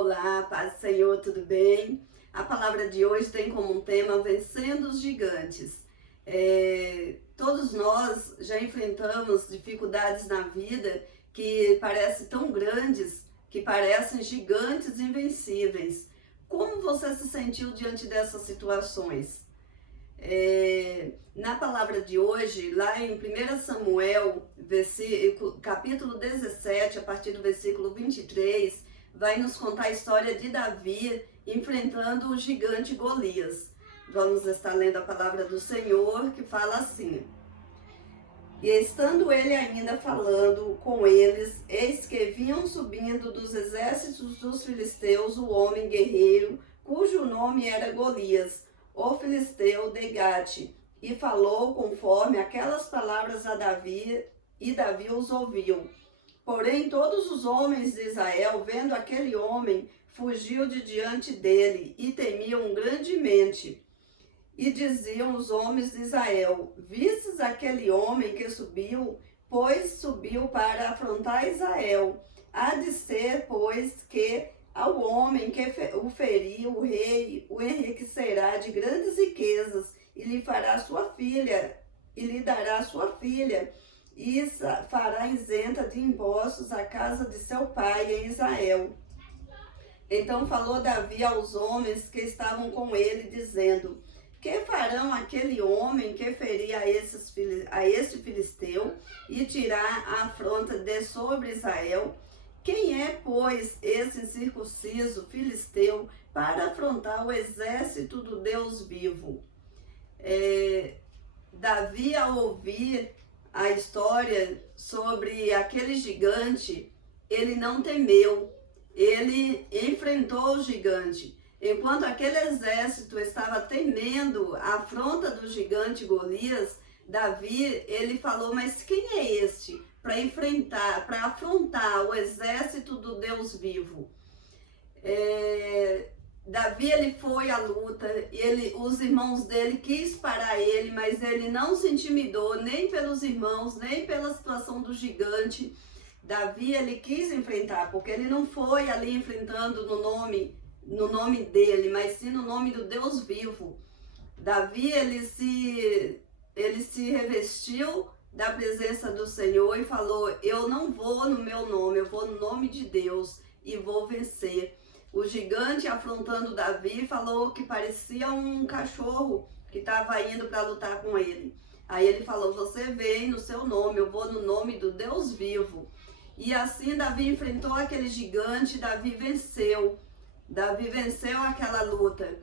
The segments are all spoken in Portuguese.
Olá, paz do Senhor, tudo bem? A palavra de hoje tem como tema Vencendo os Gigantes. Todos nós já enfrentamos dificuldades na vida que parecem tão grandes, que parecem gigantes invencíveis. Como você se sentiu diante dessas situações? Na palavra de hoje, lá em 1 Samuel, capítulo 17, a partir do versículo 23, vai nos contar a história de Davi enfrentando o gigante Golias. Vamos estar lendo a palavra do Senhor, que fala assim: E estando ele ainda falando com eles, eis que vinham subindo dos exércitos dos filisteus o homem guerreiro, cujo nome era Golias, o filisteu de Gate, e falou conforme aquelas palavras a Davi, e Davi os ouviu. Porém, todos os homens de Israel, vendo aquele homem, fugiu de diante dele, e temiam grandemente. E diziam os homens de Israel: Vistes aquele homem que subiu? Pois subiu para afrontar Israel. Há de ser, pois, que ao homem que o ferir, o rei o enriquecerá de grandes riquezas, e lhe fará sua filha, e lhe dará sua filha, e fará isenta de impostos a casa de seu pai em Israel. Então falou Davi aos homens que estavam com ele, dizendo: Que farão aquele homem que ferir a este filisteu e tirar a afronta de sobre Israel? Quem é, pois, esse incircunciso filisteu para afrontar o exército do Deus vivo? Davi, ao ouvir a história sobre aquele gigante, ele não temeu, ele enfrentou o gigante. Enquanto aquele exército estava temendo a afronta do gigante Golias, Davi, ele falou: mas quem é este para afrontar o exército do Deus vivo? Davi, ele foi à luta, os irmãos dele quis parar ele, mas ele não se intimidou nem pelos irmãos, nem pela situação do gigante. Davi, ele quis enfrentar, porque ele não foi ali enfrentando no nome dele, mas sim no nome do Deus vivo. Davi, ele se revestiu da presença do Senhor e falou: eu não vou no meu nome, eu vou no nome de Deus e vou vencer. O gigante, afrontando Davi, falou que parecia um cachorro que estava indo para lutar com ele. Aí ele falou: você vem no seu nome, eu vou no nome do Deus vivo. E assim Davi enfrentou aquele gigante, Davi venceu aquela luta.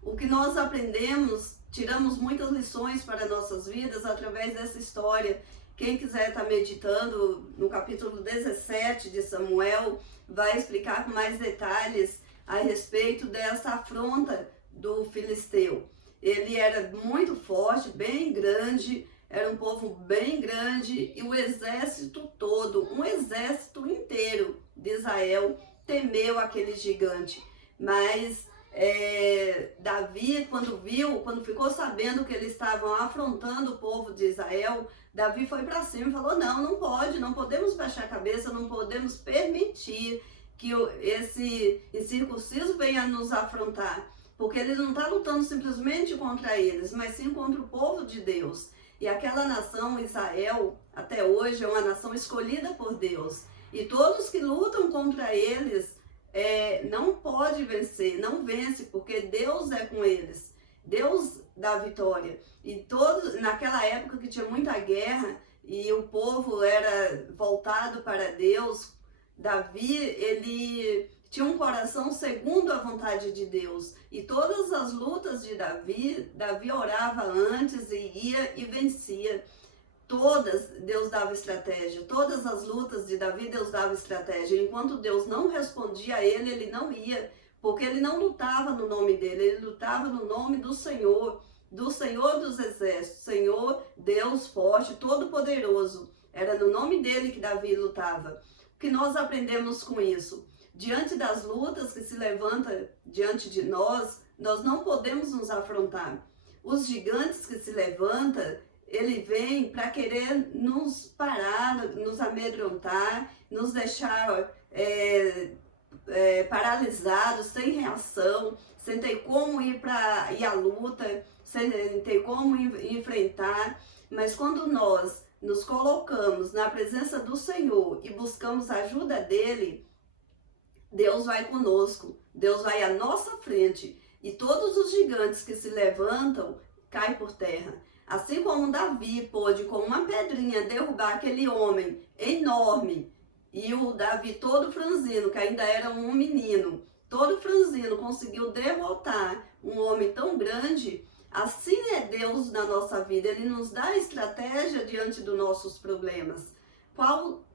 O que nós aprendemos, tiramos muitas lições para nossas vidas através dessa história. Quem quiser estar meditando no capítulo 17 de Samuel, vai explicar com mais detalhes a respeito dessa afronta do filisteu. Ele era muito forte, bem grande, era um povo bem grande, e o exército todo, um exército inteiro de Israel, temeu aquele gigante. Mas Davi, quando ficou sabendo que eles estavam afrontando o povo de Israel, Davi foi para cima e falou: não podemos baixar a cabeça, não podemos permitir que esse incircunciso venha nos afrontar, porque ele não está lutando simplesmente contra eles, mas sim contra o povo de Deus. E aquela nação, Israel, até hoje é uma nação escolhida por Deus, e todos que lutam contra eles não pode vencer, não vence, porque Deus é com eles, Deus dá vitória. E naquela época que tinha muita guerra e o povo era voltado para Deus, Davi, ele tinha um coração segundo a vontade de Deus, e todas as lutas de Davi orava antes e ia e vencia. Todas Deus dava estratégia, todas as lutas de Davi Deus dava estratégia. Enquanto Deus não respondia a ele, ele não ia, porque ele não lutava no nome dele, ele lutava no nome do Senhor dos exércitos, Senhor Deus forte, todo-poderoso. Era no nome dele que Davi lutava. O que nós aprendemos com isso? Diante das lutas que se levantam diante de nós não podemos nos afrontar. Os gigantes que se levantam, ele vem para querer nos parar, nos amedrontar, nos deixar paralisados, sem reação, sem ter como ir à luta, sem ter como enfrentar. Mas quando nós nos colocamos na presença do Senhor e buscamos a ajuda dele, Deus vai conosco, Deus vai à nossa frente e todos os gigantes que se levantam caem por terra. Assim como Davi pôde com uma pedrinha derrubar aquele homem enorme, e o Davi todo franzino, que ainda era um menino, todo franzino, conseguiu derrotar um homem tão grande. Assim é Deus na nossa vida, Ele nos dá estratégia diante dos nossos problemas.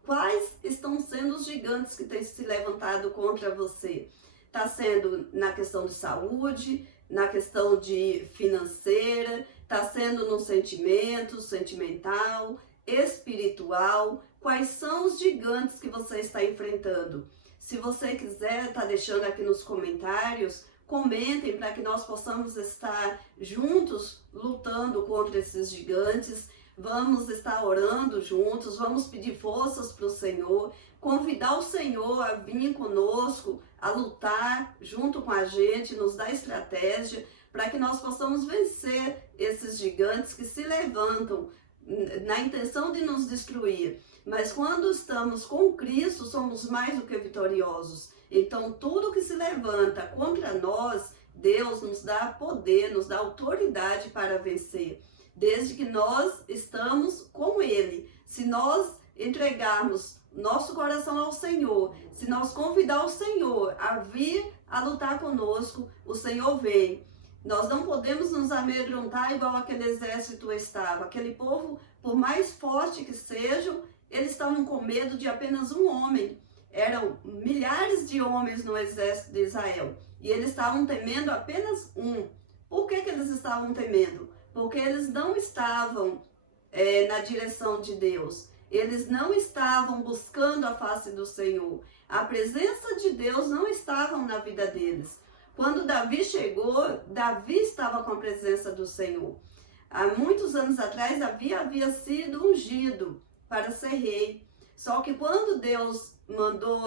Quais estão sendo os gigantes que têm se levantado contra você? Está sendo na questão de saúde, na questão de financeira, está sendo no sentimento, sentimental, espiritual. Quais são os gigantes que você está enfrentando? Se você quiser, está deixando aqui nos comentários. Comentem para que nós possamos estar juntos lutando contra esses gigantes. Vamos estar orando juntos, vamos pedir forças para o Senhor, convidar o Senhor a vir conosco, a lutar junto com a gente, nos dar estratégia para que nós possamos vencer esses gigantes que se levantam na intenção de nos destruir. Mas quando estamos com Cristo, somos mais do que vitoriosos. Então, tudo que se levanta contra nós, Deus nos dá poder, nos dá autoridade para vencer. Desde que nós estamos com Ele. Se nós entregarmos nosso coração ao Senhor, se nós convidar o Senhor a vir a lutar conosco, o Senhor vem. Nós não podemos nos amedrontar igual aquele exército estava. Aquele povo, por mais forte que sejam, eles estavam com medo de apenas um homem. Eram milhares de homens no exército de Israel. E eles estavam temendo apenas um. Por que eles estavam temendo? Porque eles não estavam na direção de Deus. Eles não estavam buscando a face do Senhor. A presença de Deus não estava na vida deles. Quando Davi chegou, Davi estava com a presença do Senhor. Há muitos anos atrás, Davi havia sido ungido para ser rei. Só que quando Deus mandou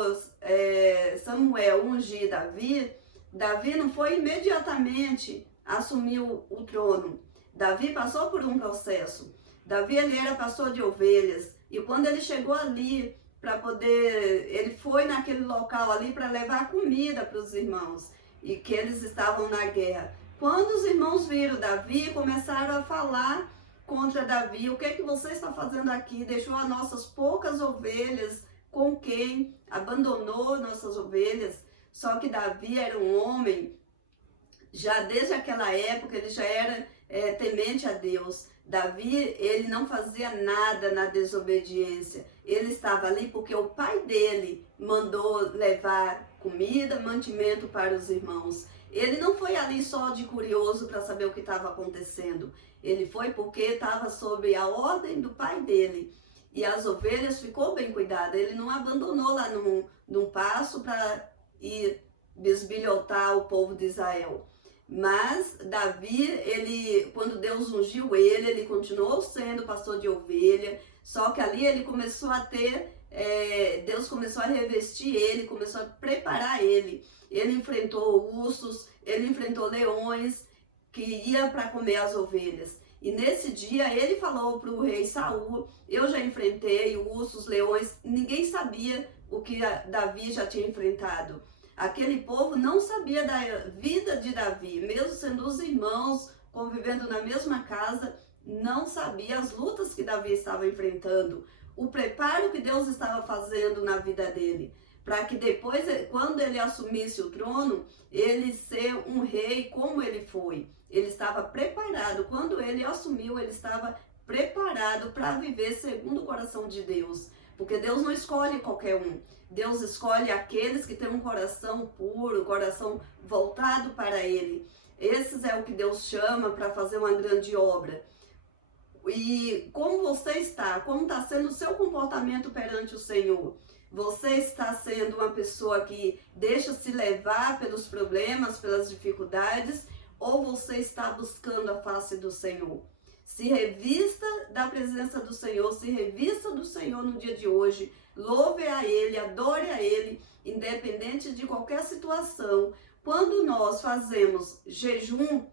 Samuel ungir Davi, Davi não foi imediatamente assumir o trono. Davi passou por um processo. Davi ele era pastor de ovelhas. E quando ele chegou ali para poder... Ele foi naquele local ali para levar comida para os irmãos. E que eles estavam na guerra. Quando os irmãos viram Davi, começaram a falar contra Davi. O que é que você está fazendo aqui? Deixou as nossas poucas ovelhas com quem? Abandonou nossas ovelhas. Só que Davi era um homem, já desde aquela época, ele já era temente a Deus. Davi, ele não fazia nada na desobediência. Ele estava ali porque o pai dele mandou levar comida, mantimento para os irmãos. Ele não foi ali só de curioso para saber o que estava acontecendo. Ele foi porque estava sob a ordem do pai dele. E as ovelhas ficou bem cuidadas. Ele não abandonou lá num passo para ir bisbilhotar o povo de Israel. Mas Davi, quando Deus ungiu ele continuou sendo pastor de ovelha. Só que ali ele começou a ter... Deus começou a revestir ele, começou a preparar ele. Ele enfrentou ursos, ele enfrentou leões que ia para comer as ovelhas. E nesse dia ele falou para o rei Saul: eu já enfrentei ursos, leões. Ninguém sabia o que Davi já tinha enfrentado. Aquele povo não sabia da vida de Davi, mesmo sendo os irmãos, convivendo na mesma casa, não sabia as lutas que Davi estava enfrentando, o preparo que Deus estava fazendo na vida dele, para que depois, quando ele assumisse o trono, ele ser um rei como ele foi. Ele estava preparado, quando ele assumiu, ele estava preparado para viver segundo o coração de Deus. Porque Deus não escolhe qualquer um. Deus escolhe aqueles que têm um coração puro, um coração voltado para Ele. Esses é o que Deus chama para fazer uma grande obra. E como você está? Como está sendo o seu comportamento perante o Senhor? Você está sendo uma pessoa que deixa se levar pelos problemas, pelas dificuldades? Ou você está buscando a face do Senhor? Se revista da presença do Senhor, se revista do Senhor no dia de hoje, louve a Ele, adore a Ele independente de qualquer situação. Quando nós fazemos jejum,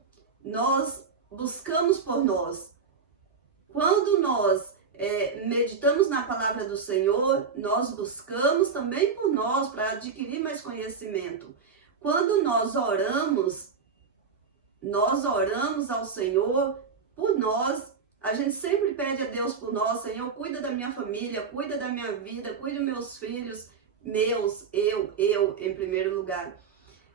nós buscamos por nós. Quando nós meditamos na palavra do Senhor, nós buscamos também por nós, para adquirir mais conhecimento. Quando nós oramos ao Senhor por nós. A gente sempre pede a Deus por nós: Senhor, cuida da minha família, cuida da minha vida, cuida dos meus filhos, eu em primeiro lugar.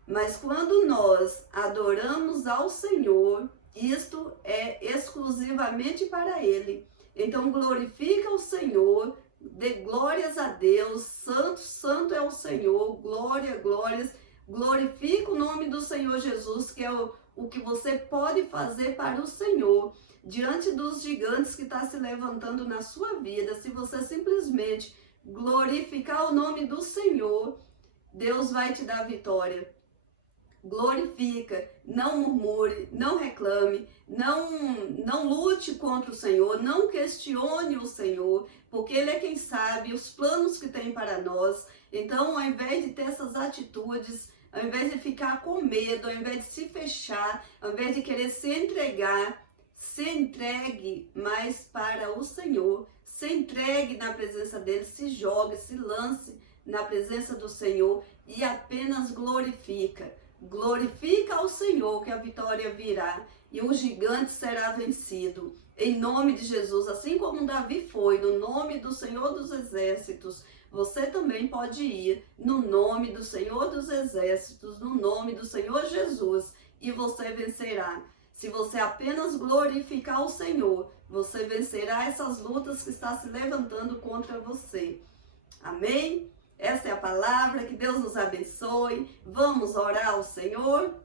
Mas quando nós adoramos ao Senhor, isto é exclusivamente para Ele. Então glorifica o Senhor, dê glórias a Deus, santo, santo é o Senhor, glórias. Glorifica o nome do Senhor Jesus, que é o que você pode fazer para o Senhor. Diante dos gigantes que está se levantando na sua vida, se você simplesmente glorificar o nome do Senhor, Deus vai te dar vitória. Glorifica, não murmure, não reclame, não lute contra o Senhor, não questione o Senhor, porque Ele é quem sabe os planos que tem para nós. Então, ao invés de ter essas atitudes, ao invés de ficar com medo, ao invés de se fechar, ao invés de querer se entregar, se entregue mais para o Senhor, se entregue na presença dEle, se jogue, se lance na presença do Senhor e apenas glorifica. Glorifica ao Senhor, que a vitória virá e o gigante será vencido. Em nome de Jesus, assim como Davi foi, no nome do Senhor dos Exércitos, você também pode ir no nome do Senhor dos Exércitos, no nome do Senhor Jesus, e você vencerá. Se você apenas glorificar o Senhor, você vencerá essas lutas que estão se levantando contra você. Amém? Essa é a palavra, que Deus nos abençoe. Vamos orar ao Senhor.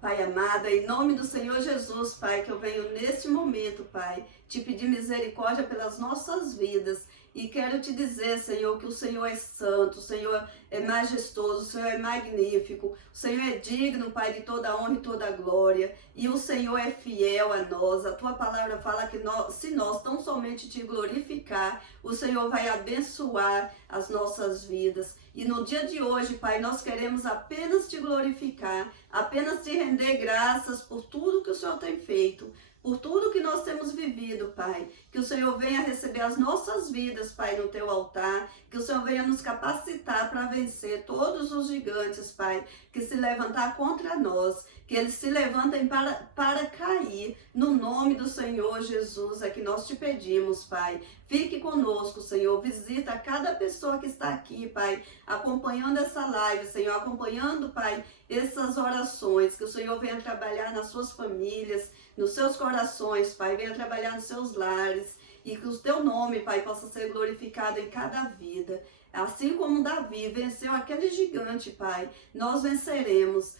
Pai amado, em nome do Senhor Jesus, Pai, que eu venho neste momento, Pai, te pedir misericórdia pelas nossas vidas. E quero te dizer, Senhor, que o Senhor é santo, o Senhor é majestoso, o Senhor é magnífico, o Senhor é digno, Pai, de toda honra e toda glória, e o Senhor é fiel a nós. A tua palavra fala que se nós tão somente te glorificar, o Senhor vai abençoar as nossas vidas. E no dia de hoje, Pai, nós queremos apenas te glorificar, apenas te render graças por tudo que o Senhor tem feito, por tudo que nós temos vivido, Pai. Que o Senhor venha receber as nossas vidas, Pai, no teu altar. Que o Senhor venha nos capacitar para vencer todos os gigantes, Pai, que se levantar contra nós. Que eles se levantem para cair. No nome do Senhor Jesus é que nós te pedimos, Pai. Fique conosco, Senhor. Visita cada pessoa que está aqui, Pai, acompanhando essa live, Senhor, acompanhando, Pai, essas orações. Que o Senhor venha trabalhar nas suas famílias, nos seus corações, Pai, venha trabalhar nos seus lares, e que o teu nome, Pai, possa ser glorificado em cada vida. Assim como Davi venceu aquele gigante, Pai, nós venceremos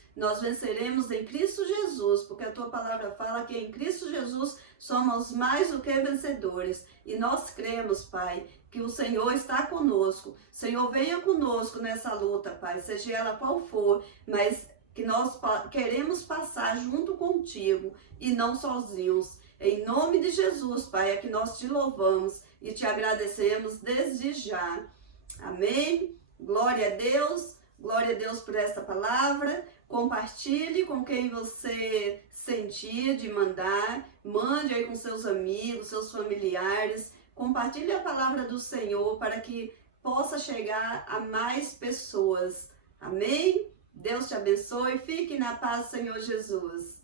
em Cristo Jesus, porque a tua palavra fala que em Cristo Jesus somos mais do que vencedores, e nós cremos, Pai, que o Senhor está conosco. Senhor, venha conosco nessa luta, Pai, seja ela qual for, mas que nós queremos passar junto contigo e não sozinhos. Em nome de Jesus, Pai, é que nós te louvamos e te agradecemos desde já. Amém? Glória a Deus por esta palavra. Compartilhe com quem você sentir de mandar. Mande aí com seus amigos, seus familiares. Compartilhe a palavra do Senhor para que possa chegar a mais pessoas. Amém? Deus te abençoe. Fique na paz, Senhor Jesus.